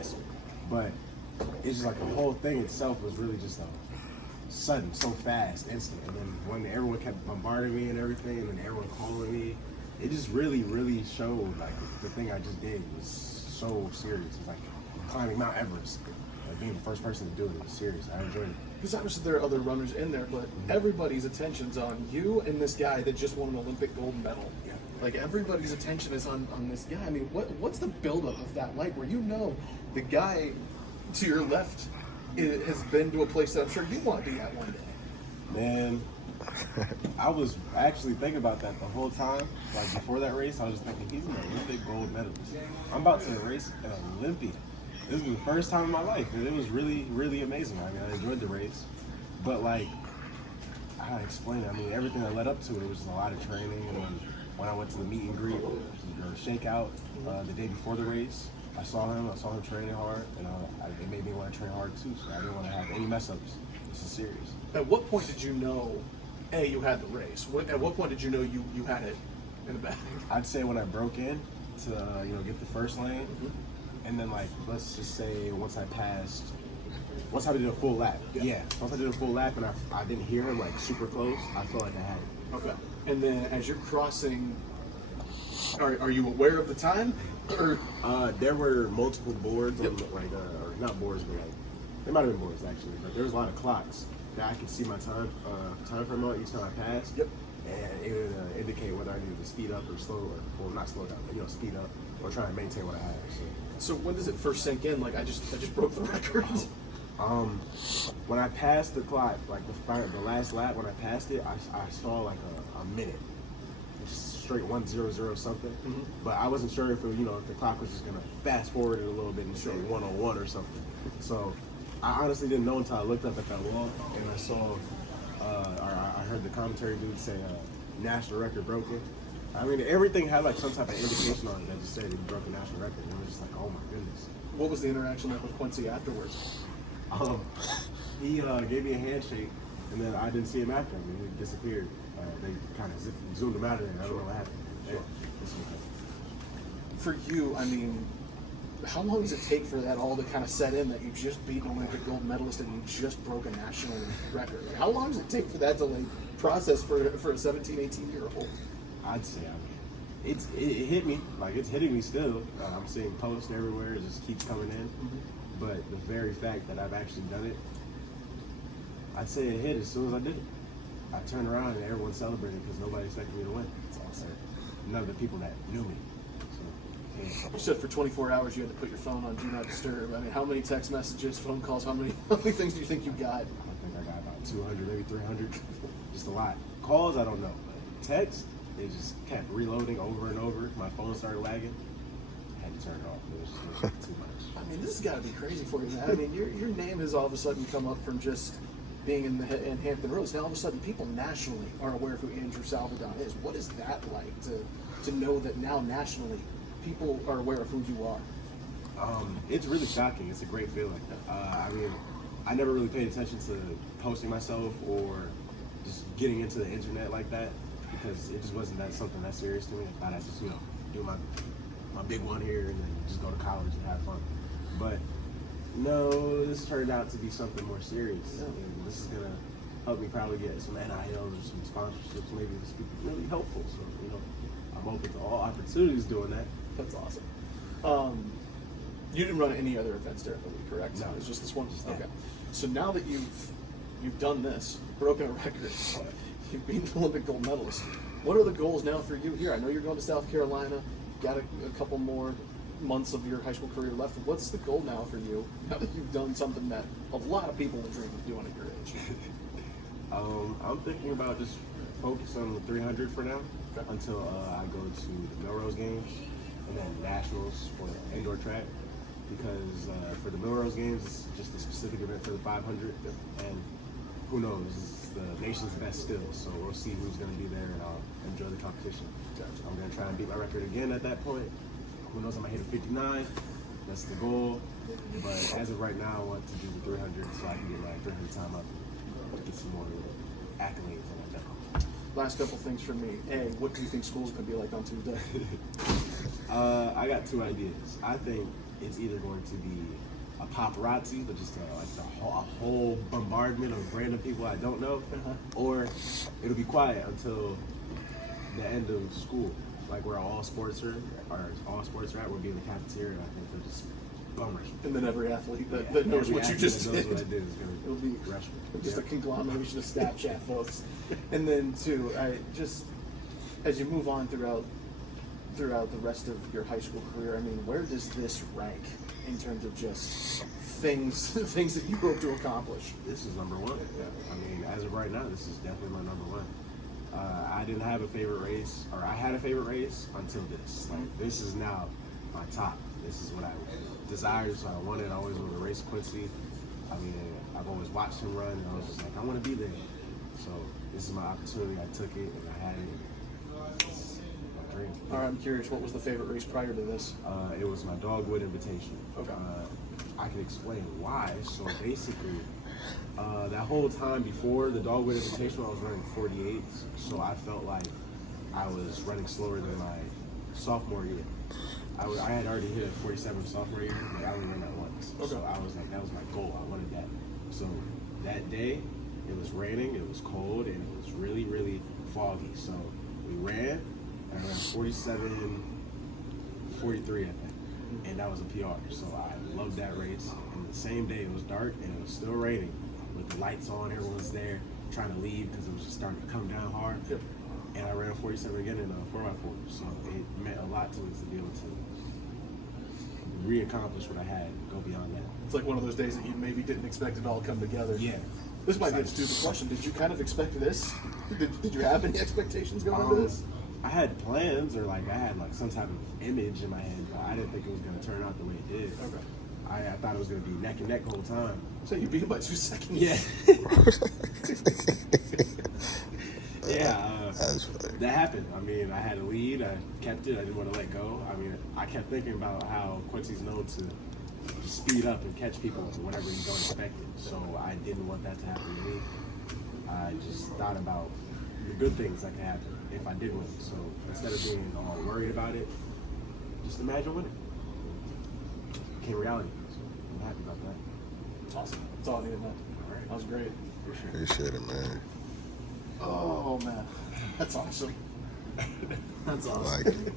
fast. But it's just like the whole thing itself was really just sudden, so fast, instant. And then when everyone kept bombarding me and everything, and then everyone calling me, it just really, really showed like the thing I just did was so serious. It's like climbing Mount Everest. Like being the first person to do it was serious. I enjoyed it. Because obviously there are other runners in there, but everybody's attention's on you and this guy that just won an Olympic gold medal. Yeah. Like everybody's attention is on this guy. I mean, what's the buildup of that like? Where you know the guy to your left has been to a place that I'm sure you want to be at one day. Man, I was actually thinking about that the whole time. Like before that race, I was just thinking he's an Olympic gold medalist. I'm about to race an Olympian. This was the first time in my life, and it was really, really amazing. I mean, I enjoyed the race, but like, how to explain it? I mean, everything that led up to it was just a lot of training. And when I went to the meet and greet or shakeout the day before the race, I saw him training hard, and it made me want to train hard too. So I didn't want to have any mess ups. This is serious. At what point did you know, you had the race? At what point did you know you had it in the bag? I'd say when I broke in to get the first lane. And then, like, let's just say once I did a full lap. Yeah. Once I did a full lap and I didn't hear him, like, super close, I felt like I had it. Okay. And then as you're crossing, are you aware of the time? Or there were multiple boards, on, like, or not boards, but, like, they might have been boards, actually. But there was a lot of clocks that I could see my time frame on each time I passed. Yep. And it would indicate whether I needed to speed up or slow, or well, not slow down, but, speed up or try and maintain what I had. So when does it first sink in? Like I just broke the record. When I passed the clock, like the last lap, when I passed it, I saw like a minute, just straight 1:00 something. But I wasn't sure if it, if the clock was just gonna fast forward it a little bit and show 1:01 or something. So I honestly didn't know until I looked up at that wall and I saw, I heard the commentary dude say, national record broken. I mean, everything had like some type of indication on it that just said he broke a national record. And it was just like, oh my goodness. What was the interaction like with Quincy afterwards? He gave me a handshake, and then I didn't see him after him. And he disappeared. They kind of zoomed him out of there. I don't know what happened. Sure. For you, I mean, how long does it take for that all to kind of set in that you just beat an Olympic gold medalist and you just broke a national record? Like, how long does it take for that to like process for a 17, 18-year-old? I'd say, it hit me, like it's hitting me still. I'm seeing posts everywhere, it just keeps coming in. But the very fact that I've actually done it, I'd say it hit as soon as I did it. I turned around and everyone celebrated because nobody expected me to win. That's all I said. None of the people that knew me. So, yeah. You said for 24 hours you had to put your phone on Do Not Disturb. I mean, how many text messages, phone calls, how many things do you think you got? I think I got about 200, maybe 300. Just a lot. Calls, I don't know. But text, they just kept reloading over and over. My phone started lagging. I had to turn it off. It was just too much. I mean, this has got to be crazy for you, man. I mean, your name has all of a sudden come up from just being in Hampton Roads. Now all of a sudden people nationally are aware of who Andrew Salvodon is. What is that like to know that now nationally people are aware of who you are? It's really shocking. It's a great feeling. I mean, I never really paid attention to posting myself or just getting into the internet like that because it just wasn't something that serious to me. I thought I'd just do my big one here and then just go to college and have fun. But no, this turned out to be something more serious. And this is gonna help me probably get some NILs or some sponsorships. Maybe this could be really helpful. So I'm open to all opportunities doing that. That's awesome. You didn't run any other events during the week, correct? No, it was just this one. Yeah. Okay. So now that you've done this, broken a record, you've been the Olympic gold medalist. What are the goals now for you here? I know you're going to South Carolina. You've got a couple more months of your high school career left. What's the goal now for you now that you've done something that a lot of people would dream of doing at your age? I'm thinking about just focus on the 300 for now until I go to the Melrose Games and then Nationals for the indoor track because for the Melrose Games it's just a specific event for the 500 and who knows, it's the nation's best still, so we'll see who's going to be there and I'll enjoy the competition. Gotcha. I'm going to try and beat my record again at that point. Who knows, I might hit a 59. That's the goal. But as of right now, I want to do the 300 so I can get my 300 time up and get some more accolades on that. Last couple things from me. A, what do you think school's going to be like on Tuesday? I got two ideas. I think it's either going to be a paparazzi, but just a whole bombardment of random people I don't know, or it'll be quiet until the end of school, like where all sports are at. We'll be in the cafeteria, and I think they'll just bummers. And then every athlete that knows what you just did. What I did is It'll be just a conglomeration of Snapchat folks. And then too, as you move on throughout the rest of your high school career, I mean, where does this rank in terms of just things that you hope to accomplish? This is number one. I mean, as of right now, this is definitely my number one. I didn't have a favorite race, or I had a favorite race until this. Like, this is now my top. This is what I desired, so I wanted. I always wanted to race Quincy. I mean, I've always watched him run, and I was just like, I want to be there. So this is my opportunity. I took it, and I had it. It's my dream. All right, I'm curious, what was the favorite race prior to this? It was my Dogwood Invitation. Okay. I can explain why. So basically, that whole time before the Dogwood Invitational, I was running 48s. So I felt like I was running slower than my sophomore year. I had already hit a 47 sophomore year, but I only ran that once. Okay. So I was like, that was my goal. I wanted that. So that day, it was raining, it was cold, and it was really, really foggy. So we ran, and I ran 47, 43, I think. And that was a PR. So I loved that race. And the same day, it was dark, and it was still raining. With the lights on, everyone's there trying to leave because it was just starting to come down hard. Yep. And I ran 47 again in a 4x4. So it meant a lot to us to be able to re-accomplish what I had, go beyond that. It's like one of those days that you maybe didn't expect it all come together. Yeah. This might be a stupid question. Did you kind of expect this? Did you have any expectations going into this? I had plans, or like I had like some type of image in my head, but I didn't think it was going to turn out the way it did. Okay. I thought it was going to be neck and neck the whole time. So you beat him by 2 seconds. Yeah. Yeah. That happened. I mean, I had a lead. I kept it. I didn't want to let go. I mean, I kept thinking about how Quincy's known to speed up and catch people whenever you don't expect it. So I didn't want that to happen to me. I just thought about the good things that could happen if I did win. So instead of being all worried about it, just imagine winning. It became reality. So I'm happy about that. It's awesome. That's all I needed, man. All right. That was great. For sure. Appreciate it, man. Oh, man. That's awesome. That's awesome. Like it.